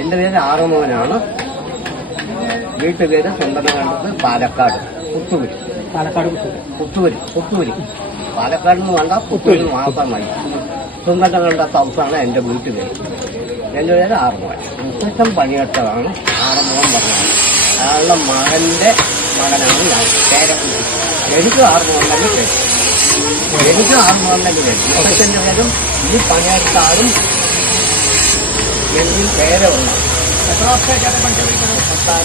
എന്റെ പേര് ആറുമോനാണ് വീട്ടുപേര് സ്വന്തനകണ്ടത്ത് പാലക്കാട് പുത്തൂര്. പാലക്കാട് പുത്തുപുരി പുത്തൂര് പുത്തൂര്. പാലക്കാട് നിന്ന് വേണ്ട പുത്തൂര് മാത്രമായി. മതി സ്വന്തനകണ്ട ഹൗസാണ് എന്റെ വീട്ടുപേര്. എന്റെ പേര് ആറുമോൻ. മുത്തച്ഛൻ പണിയെടുത്തതാണ് ആറുമോൻ പറഞ്ഞത്. അയാളുടെ മകന്റെ മകനാണ് ഞാൻ. പേരക്കുട്ടി എനിക്ക് ആറുമോൻ തന്നെ പേര്. എനിക്ക് ആറുമോൻ തന്നെ പേര്. മുത്തച്ഛന്റെ പേരും ഈ പണിയെടുത്ത ആളും പേര എത്ര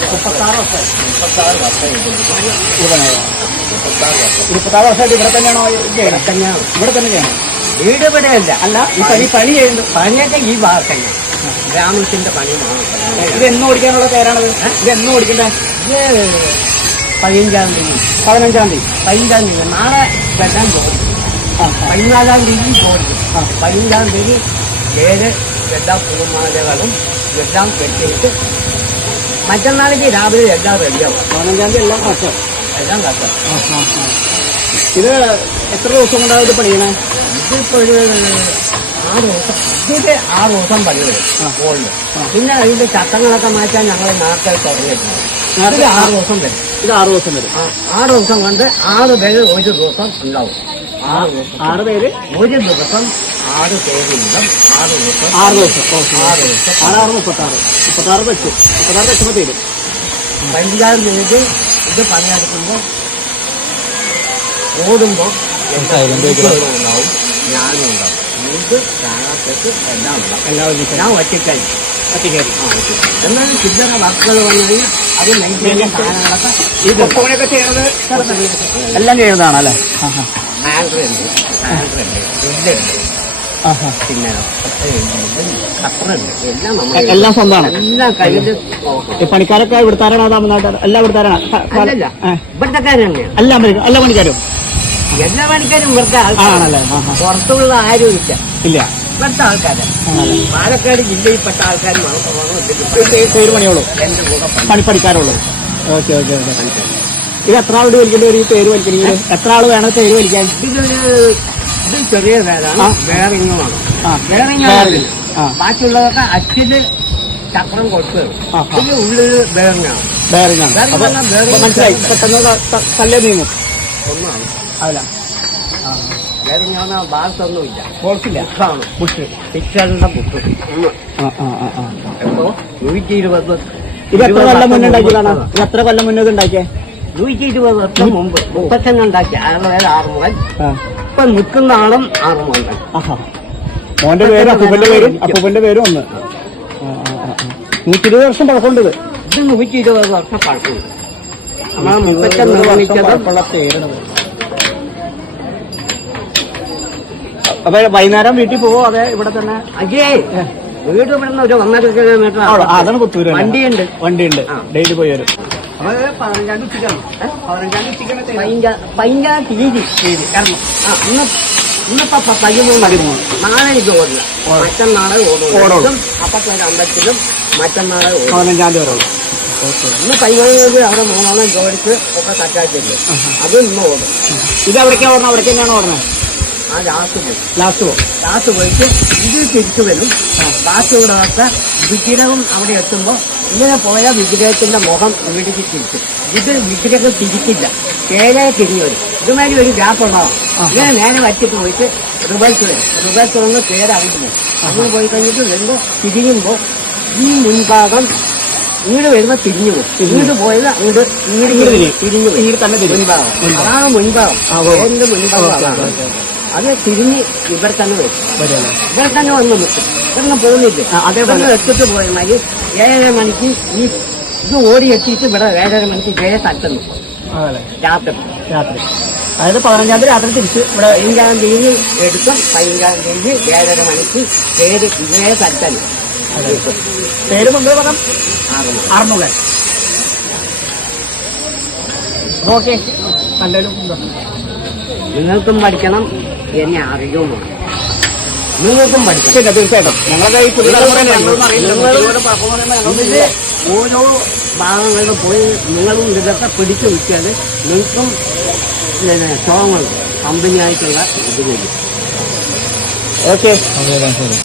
മുപ്പത്താറ് വർഷമായി മുപ്പത്താറ് വർഷം. വർഷമായിട്ട് ഇവിടെ തന്നെയാണോ ഇവിടെ തന്നെയാണ് ഇവിടെ വീട് ഇവിടെയല്ല. അല്ല ഈ പണി. പണി ചെയ്യുന്നത് പണിയൊക്കെ ഈ ഭാഗത്തന്നെ. ഗ്രാമത്തിന്റെ പണി ഇത് എന്ന് ഓടിക്കാനുള്ള പേരാണത് ഇത് എന്ന് ഓടിക്കണ്ടേ? പതിനഞ്ചാം തീയതി. പതിനഞ്ചാം തീയതി. പതിനഞ്ചാം തീയതി. നാളെ വെട്ടാൻ പോകും ആ പതിനാലാം തീയതി പോകും പതിനഞ്ചാം തീയതി ഏഴ് എല്ലാ പൂമാലകളും എല്ലാം കെട്ടിയിട്ട് മറ്റന്നാളേക്ക് രാവിലെ എല്ലാം റെഡിയാവും. പതിനഞ്ചാം തീയതി എല്ലാം കഷ്ടം എല്ലാം കഷ്ടം ഇത് എത്ര ദിവസം കൊണ്ടാണ് ഇത് പണിയണേ? ഇതിപ്പോ ഒരു ആറ് ദിവസം ഇതിന്റെ ആറ് ദിവസം പണി വരും ഗോൾഡ് പിന്നെ അതിന്റെ ചട്ടങ്ങളൊക്കെ മാറ്റാൻ ഞങ്ങൾ നേരത്തെ തുടങ്ങിയിട്ടുണ്ട്. ഇത് ആറ് ദിവസം വരും. ഇത് ആറ് ദിവസം വരും. ആറ് ദിവസം കൊണ്ട് ആറ് പേര് ഒരു ദിവസം ഉണ്ടാവും. ആറ് ദിവസം. ആറ് പേര്? ഒരു ദിവസം ആറ് പേര് വീതം ആറ് ദിവസം ആറ് ദിവസം. ഓക്കെ ആറ് ദിവസം ആറ് ആറ് മുപ്പത്താറ്. മുപ്പത്താറ് വെച്ച് മുപ്പത്താറ് തീരും ചെയ്ത് ഇത് പണിയെടുക്കുമ്പോൾ ഓടുമ്പോൾ ഉണ്ടാവും. ഞാനും ഉണ്ടാവും. ഇത് കാണാത്തേക്ക് എല്ലാം ഉണ്ടാവും. എല്ലാവരും ഞാൻ ഒറ്റക്കായി ആ എന്നാലും ചില്ലറ വർക്കുകൾ വന്നു അത് സാധനങ്ങളൊക്കെ ഈ കൊക്കോണൊക്കെ ചെയ്യണത് എല്ലാം ചെയ്യുന്നതാണല്ലേ? ഹാൻഡറുണ്ട് പുല്ലുണ്ട് പിന്നെ കട്ടറുണ്ട് എല്ലാം നമ്മൾ എല്ലാം സ്വന്തമാണ് എല്ലാം കയ്യിൽ ഈ പണിക്കാരൊക്കെ ഇവിടുത്താരാണോ തമിഴ്നാട്ടാണ് എല്ലാം ഇവിടെ അല്ലല്ല ഇവിടുത്തെ കാര്യം തന്നെയാണ് എല്ലാം പണി എല്ലാ പണിക്കാരും? എല്ലാ പണിക്കാരും ഇവിടുത്തെ ആണല്ലേ? ആൾക്കാരാണ് ആ, ആ. പുറത്തുള്ള ആരും ഇല്ല. ഇല്ല. ഇവിടുത്തെ ആൾക്കാരാണ് ആണല്ലേ? പാലക്കാട് ജില്ലയിൽപ്പെട്ട ആൾക്കാർ മാത്രമാണ് ഇതിൽ ഈ പേ- പേര് പണിയുള്ളൂ? എന്റെ കൂടെ പണി. പണിപ്പണിക്കാരുള്ളൂ ഓക്കെ ഓക്കെ ഓക്കെ. ഇത് എത്ര ആളുടെ വലിക്കേണ്ടി വരും ഈ പേര് വലിക്കണമെങ്കിൽ? എത്ര ആൾ വേണം പേര് വലിക്കാൻ? ഇതൊരു ഇത് ചെറിയ വേറിങ് വേറിങ്ങുമാണ്. ആ. വേറിങ്ങ വേറെ. ആ. ബാക്കിയുള്ളതൊക്കെ അച്ചിൽ ചക്രം കൊടുത്ത്. ഇത് ഉള്ളിൽ വേറിങ്ങാണ്. മനസ്സിലായി. പെട്ടെന്ന് തല്ലേ നീങ്ങും ഒന്നാണ്. ഭാഗത്തൊന്നുമില്ല ബുഷ് എപ്പോ? നൂറ്റി ഇരുപത് ഇത് എത്ര കൊല്ലം മുന്നേ ഉണ്ടാക്കിയ ഉണ്ടാക്കിയതാണ് ഇത് എത്ര കൊല്ലം മുന്നേ ഉണ്ടാക്കിയേ? നൂറ്റി ഇരുപത് വർഷം മുമ്പ്. മുപ്പത്തൊന്ന് ഉണ്ടാക്കിയ അയാളുടെ മുതൽ ഇപ്പൊ നിൽക്കുന്ന ആളും തന്നെ മോന്റെ പേര് അപ്പൂപ്പന്റെ പേര്? അപ്പൂപ്പന്റെ പേര് ഒന്ന്. നൂറ്റി ഇരുപത് വർഷം പഴക്കമുണ്ട് ഇത്. നൂറ്റി ഇരുപത് വർഷം പഴക്കമുണ്ട്. നമ്മളെ നിർമ്മിച്ചത് അപ്പൊ വൈകുന്നേരം വീട്ടിൽ പോവോ? അതെ ഇവിടെ തന്നെ? അജയ് വീട് ഇവിടുന്ന് ഒരു ഒന്നര കിലോമീറ്റർ അതാണ് പുത്തൂര്. വണ്ടിയുണ്ട്. വണ്ടിയുണ്ട്. ഡെയിലി പോയി വരും. പതിനഞ്ചാം തീയതി കാരണം ആ ഇന്ന് ഇന്നിപ്പോ പ- പതിമൂന്ന് പതിമൂന്ന് നാളെ എനിക്ക് ഓടില്ല. മറ്റന്നാളെ. ഓടും അമ്പലത്തിലും മറ്റന്നാളെ ഓടും പതിനഞ്ചാം തീയതി വരെയുള്ളൂ ഇന്ന് പതിമൂന്ന് അവിടെ മൂന്നെണ്ണം ജോലിക്ക് ഒക്കെ തട്ടാക്കില്ല അത് ഇന്ന് ഓടും. ഇത് എവിടേക്കാ ഓടണം അവിടേക്ക് തന്നെയാണ് ഓടണേ ആ ലാസ്റ്റ് പോയി. ലാസ്റ്റ് പോകും ലാസ്റ്റ് പോയിട്ട് ഇത് തിരിച്ചു വരും. ലാസ്റ്റ് കൂടെ വിഗ്രഹം അവിടെ എത്തുമ്പോൾ ഇങ്ങനെ പോയ വിഗ്രഹത്തിന്റെ മുഖം ഇവിടേക്ക് തിരിച്ചു ഇത് വിഗ്രഹം തിരിക്കില്ല. നേരെ തിരിഞ്ഞു വരും. ഇതുമാതിരി ഒരു ഗ്യാപ്പ് ഉണ്ടാവും. ഇങ്ങനെ നേരെ വച്ചിട്ട് പോയിട്ട് റിവേഴ്സ് വരും. റിവേഴ്സ് വന്ന് അങ്ങോട്ട് പോകും അങ്ങനെ പോയി കഴിഞ്ഞിട്ട് വരുമ്പോൾ തിരിയുമ്പോൾ ഈ മുൻഭാഗം ഇങ്ങോട്ട് വരുമ്പോൾ തിരിഞ്ഞു പോകും ഇങ്ങോട്ട് പോയത് അങ്ങോട്ട് ഇങ്ങോട്ട് തിരിഞ്ഞു പോകും തന്നെ. മുൻഭാഗം. അതാണ് മുൻഭാഗം. മുൻഭാഗം. അത് തിരിഞ്ഞ് ഇവിടെ തന്നെ വരും. ഇവർ ഇവിടെ തന്നെ വന്ന് നിൽക്കും. ഇവിടുന്ന് പോകുന്നില്ല. അതേപോലെ. എത്തിട്ട് പോയ മതി ഏഴര മണിക്ക് ഈ ഇത് ഓടി എത്തിയിട്ട് ഇവിടെ ഏഴര മണിക്ക് ജയ സ്ഥലത്ത് നിൽക്കും. അതല്ലേ രാത്രി. രാത്രി. അതായത് പതിനഞ്ചാം തീയതി രാത്രി തിരിച്ച് ഇവിടെ പതിനഞ്ചാം തീയതി എടുക്കും. പതിനഞ്ചാം തീയതി ഏഴര മണിക്ക് പേര് ഇങ്ങനെ സ്ഥലത്തല്ല പേര് മുമ്പ് പറഞ്ഞു അറുന്നൂറ്. ഓക്കെ. നല്ലൊരു നിങ്ങൾക്കും പഠിക്കണം. എന്നെ അറിയുമോ? നിങ്ങൾക്കും പഠിക്കണം ശരി തീർച്ചയായിട്ടും. ഞങ്ങളുടെ ഈ പുതിയ ഇതിൽ ഓരോ ഭാഗങ്ങളിൽ പോയി നിങ്ങളും ഇതൊക്കെ പിടിച്ചു നിൽക്കാൻ നിങ്ങൾക്കും പിന്നെ സ്ട്രോങ് കമ്പനിയായിട്ടുള്ള ഇത് വരും. ഓക്കെ